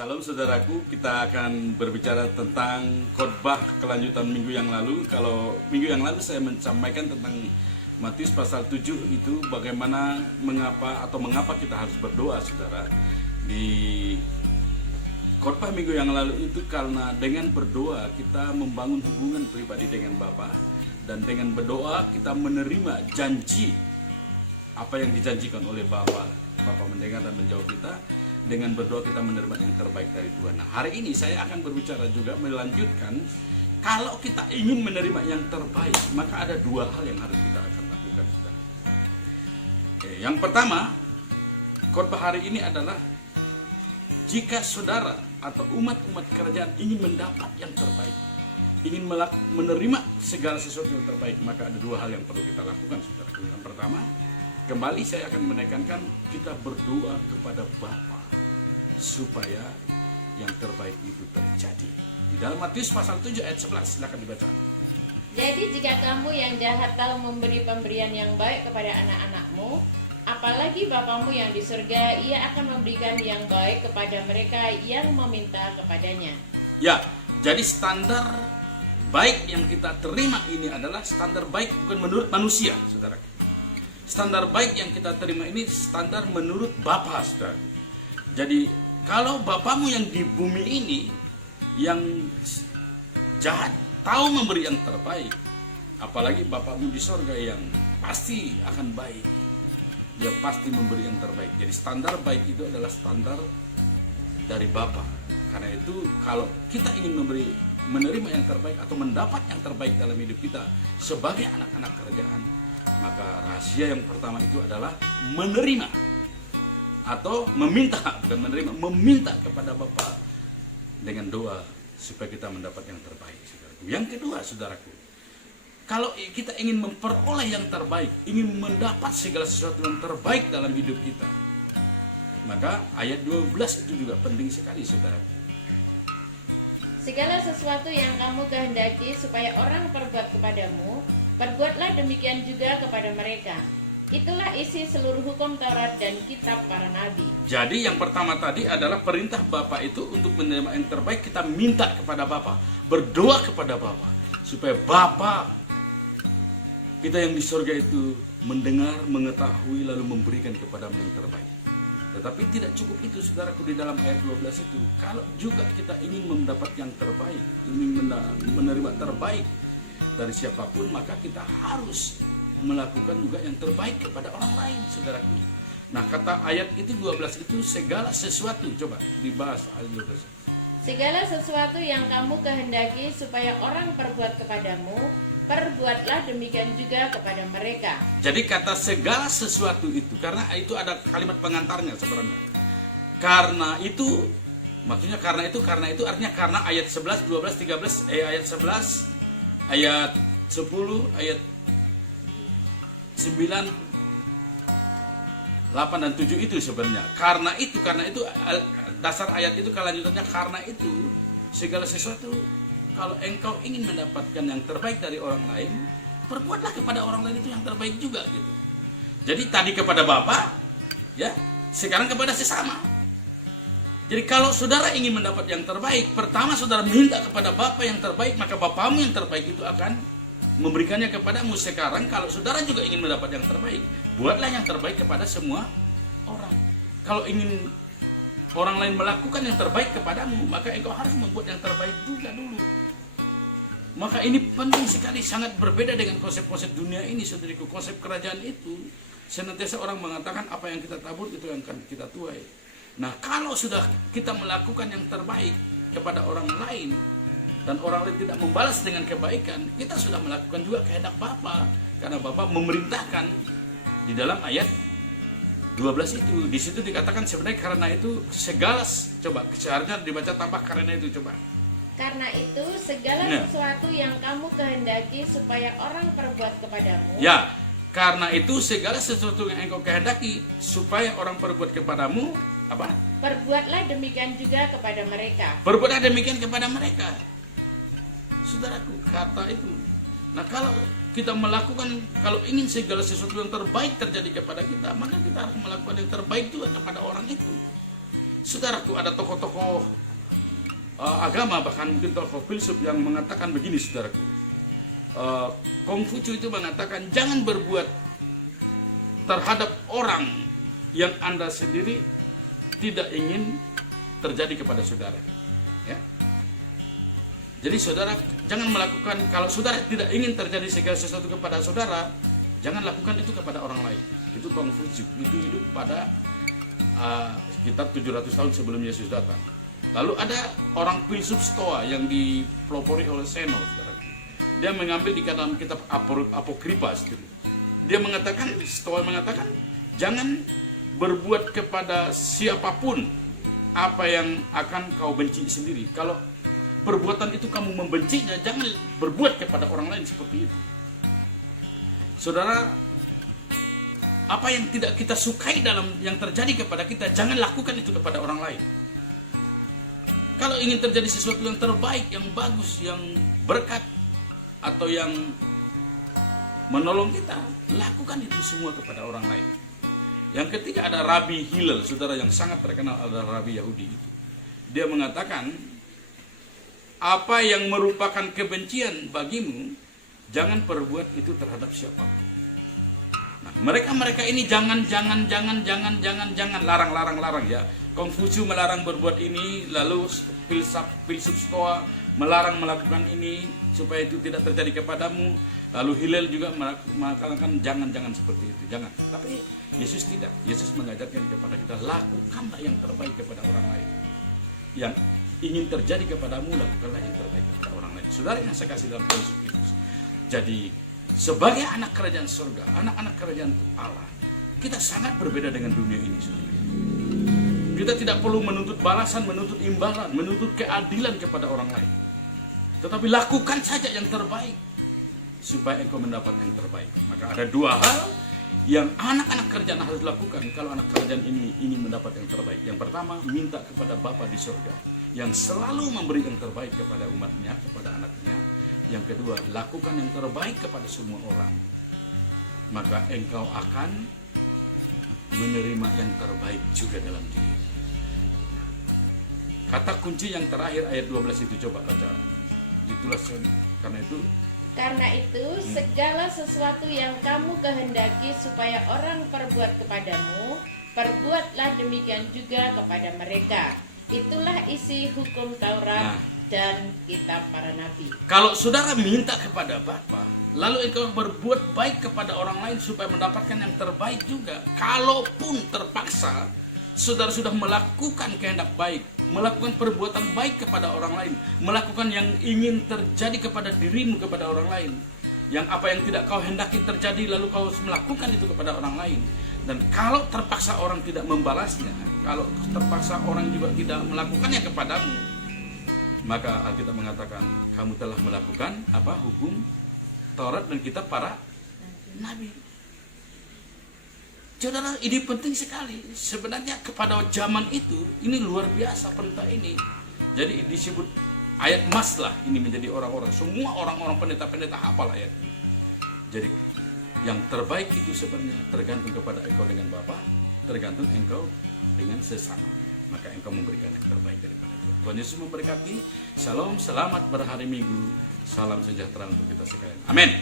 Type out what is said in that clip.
Salam saudaraku, kita akan berbicara tentang khotbah kelanjutan minggu yang lalu. Kalau minggu yang lalu saya menyampaikan tentang Matius pasal 7 itu bagaimana mengapa kita harus berdoa, saudara. Di khotbah minggu yang lalu itu karena dengan berdoa kita membangun hubungan pribadi dengan Bapa, dan dengan berdoa kita menerima janji apa yang dijanjikan oleh Bapa. Bapa mendengar dan menjawab kita. Dengan berdoa kita menerima yang terbaik dari Tuhan. Nah, hari ini saya akan berbicara juga melanjutkan, kalau kita ingin menerima yang terbaik, maka ada dua hal yang harus kita akan lakukan. Yang pertama, khotbah hari ini adalah jika saudara atau umat-umat kerajaan ingin mendapat yang terbaik, ingin menerima segala sesuatu yang terbaik, maka ada dua hal yang perlu kita lakukan, saudara. Yang pertama, kembali saya akan menekankan kita berdoa kepada Bapa supaya yang terbaik itu terjadi. Di dalam Matius pasal 7 ayat 11, silakan dibaca. Jadi jika kamu yang jahat tahu memberi pemberian yang baik kepada anak-anakmu, apalagi Bapamu yang di surga, ia akan memberikan yang baik kepada mereka yang meminta kepadanya. Ya, jadi standar baik yang kita terima ini adalah standar baik bukan menurut manusia, saudara. Standar baik yang kita terima ini standar menurut Bapa, saudara. Jadi kalau Bapamu yang di bumi ini yang jahat tahu memberi yang terbaik, apalagi Bapamu di sorga yang pasti akan baik, dia pasti memberi yang terbaik. Jadi standar baik itu adalah standar dari Bapa. Karena itu kalau kita ingin menerima yang terbaik atau mendapat yang terbaik dalam hidup kita sebagai anak-anak kerajaan, maka rahasia yang pertama itu adalah menerima atau meminta, bukan menerima, meminta kepada Bapa dengan doa supaya kita mendapat yang terbaik, saudaraku. Yang kedua, saudaraku, kalau kita ingin memperoleh yang terbaik, ingin mendapat segala sesuatu yang terbaik dalam hidup kita, maka ayat 12 itu juga penting sekali, saudaraku. Segala sesuatu yang kamu kehendaki supaya orang perbuat kepadamu, perbuatlah demikian juga kepada mereka. Itulah isi seluruh hukum Taurat dan kitab para nabi. Jadi yang pertama tadi adalah perintah Bapa itu untuk menerima yang terbaik, kita minta kepada Bapa, berdoa kepada Bapa supaya Bapa kita yang di surga itu mendengar, mengetahui, lalu memberikan kepada yang terbaik. Tetapi tidak cukup itu, saudaraku. Di dalam ayat 12 itu, kalau juga kita ingin mendapat yang terbaik, ingin menerima terbaik dari siapapun, maka kita harus melakukan juga yang terbaik kepada orang lain, saudaraku. Nah, kata ayat itu 12 itu segala sesuatu. Coba dibahas ayat 12. Segala sesuatu yang kamu kehendaki supaya orang perbuat kepadamu, perbuatlah demikian juga kepada mereka. Jadi kata segala sesuatu itu, karena itu ada kalimat pengantarnya sebenarnya. Karena itu, maksudnya karena itu artinya karena ayat 11, 12, 13, ayat 11, ayat 10, ayat 9, 8 dan 7 itu sebenarnya. Karena itu dasar ayat itu kelanjutannya, karena itu segala sesuatu, kalau engkau ingin mendapatkan yang terbaik dari orang lain, perbuatlah kepada orang lain itu yang terbaik juga gitu. Jadi tadi kepada Bapa, ya, sekarang kepada sesama. Jadi kalau saudara ingin mendapat yang terbaik, pertama saudara minta kepada Bapa yang terbaik, maka Bapamu yang terbaik itu akan memberikannya kepadamu. Sekarang kalau saudara juga ingin mendapat yang terbaik, buatlah yang terbaik kepada semua orang. Kalau ingin orang lain melakukan yang terbaik kepadamu, maka engkau harus membuat yang terbaik juga dulu. Maka ini penting sekali, sangat berbeda dengan konsep-konsep dunia ini, saudariku. Konsep kerajaan itu senantiasa orang mengatakan apa yang kita tabur itu yang akan kita tuai. Nah, kalau sudah kita melakukan yang terbaik kepada orang lain dan orang lain tidak membalas dengan kebaikan, kita sudah melakukan juga kehendak Bapa. Karena Bapa memerintahkan di dalam ayat 12 itu. Di situ dikatakan sebenarnya karena itu segala, coba seharusnya dibaca tambah karena itu, coba. Karena itu segala sesuatu yang kamu kehendaki supaya orang perbuat kepadamu. Ya, karena itu segala sesuatu yang engkau kehendaki supaya orang perbuat kepadamu, apa? Perbuatlah demikian juga kepada mereka. Perbuatlah demikian kepada mereka. Saudaraku, kata itu. Nah, kalau kita melakukan, kalau ingin segala sesuatu yang terbaik terjadi kepada kita, maka kita harus melakukan yang terbaik juga kepada orang itu. Saudaraku, ada tokoh-tokoh agama, bahkan mungkin tokoh filsuf yang mengatakan begini, saudaraku. Kongfucu itu mengatakan jangan berbuat terhadap orang yang Anda sendiri tidak ingin terjadi kepada saudara. Ya. Jadi saudara jangan melakukan, kalau saudara tidak ingin terjadi segala sesuatu kepada saudara, jangan lakukan itu kepada orang lain. Itu Kongfucu, itu hidup pada sekitar 700 tahun sebelum Yesus datang. Lalu ada orang filsuf Stoa yang dipelopori oleh Zeno, saudara. Dia mengambil di dalam kitab Apokripas. Dia mengatakan, Stoa mengatakan, jangan berbuat kepada siapapun apa yang akan kau benci sendiri. Kalau perbuatan itu kamu membencinya, jangan berbuat kepada orang lain seperti itu. Saudara, apa yang tidak kita sukai dalam yang terjadi kepada kita, jangan lakukan itu kepada orang lain. Kalau ingin terjadi sesuatu yang terbaik, yang bagus, yang berkat, atau yang menolong kita, lakukan itu semua kepada orang lain. Yang ketiga ada Rabbi Hillel, saudara, yang sangat terkenal, adalah Rabbi Yahudi itu. Dia mengatakan, apa yang merupakan kebencian bagimu, jangan perbuat itu terhadap siapapun. Nah, mereka ini jangan larang ya. Kongfucu melarang berbuat ini, lalu filsuf Stoa melarang melakukan ini supaya itu tidak terjadi kepadamu. Lalu Hillel juga mengatakan jangan seperti itu, jangan. Tapi Yesus tidak. Yesus mengajarkan kepada kita, lakukanlah yang terbaik kepada orang lain. Yang ingin terjadi kepadamu, lakukanlah yang terbaik kepada orang lain. Saudara yang saya kasih dalam prinsip itu. Jadi sebagai anak kerajaan surga, anak-anak kerajaan Allah, kita sangat berbeda dengan dunia ini, saudara. Kita tidak perlu menuntut balasan, menuntut imbalan, menuntut keadilan kepada orang lain. Tetapi lakukan saja yang terbaik supaya engkau mendapat yang terbaik. Maka ada dua hal yang anak-anak kerajaan harus lakukan kalau anak kerajaan ini ingin mendapat yang terbaik. Yang pertama, minta kepada Bapa di surga yang selalu memberi yang terbaik kepada umatnya, kepada anaknya. Yang kedua, lakukan yang terbaik kepada semua orang, maka engkau akan menerima yang terbaik juga dalam diri. Kata kunci yang terakhir ayat 12 itu, coba baca. Itulah karena itu segala sesuatu yang kamu kehendaki supaya orang perbuat kepadamu, perbuatlah demikian juga kepada mereka. Itulah isi hukum Taurat dan kitab para nabi. Kalau saudara minta kepada Bapa, lalu engkau berbuat baik kepada orang lain supaya mendapatkan yang terbaik juga. Kalaupun terpaksa saudara sudah melakukan kehendak baik, melakukan perbuatan baik kepada orang lain, melakukan yang ingin terjadi kepada dirimu kepada orang lain, yang apa yang tidak kau hendaki terjadi lalu kau melakukan itu kepada orang lain. Dan kalau terpaksa orang tidak membalasnya, kalau terpaksa orang juga tidak melakukannya kepadamu, maka Alkitab mengatakan kamu telah melakukan hukum Taurat dan kitab para nabi. Saudara, ini penting sekali. Sebenarnya kepada zaman itu ini luar biasa perintah ini. Jadi disebut ayat emas lah ini menjadi orang-orang. Semua orang-orang pendeta-pendeta hafal ayat ini. Jadi yang terbaik itu sebenarnya tergantung kepada engkau dengan Bapa, tergantung engkau dengan sesama. Maka engkau memberikan yang terbaik daripada itu. Tuhan Yesus memberkati. Shalom, selamat berhari Minggu. Salam sejahtera untuk kita sekalian. Amin.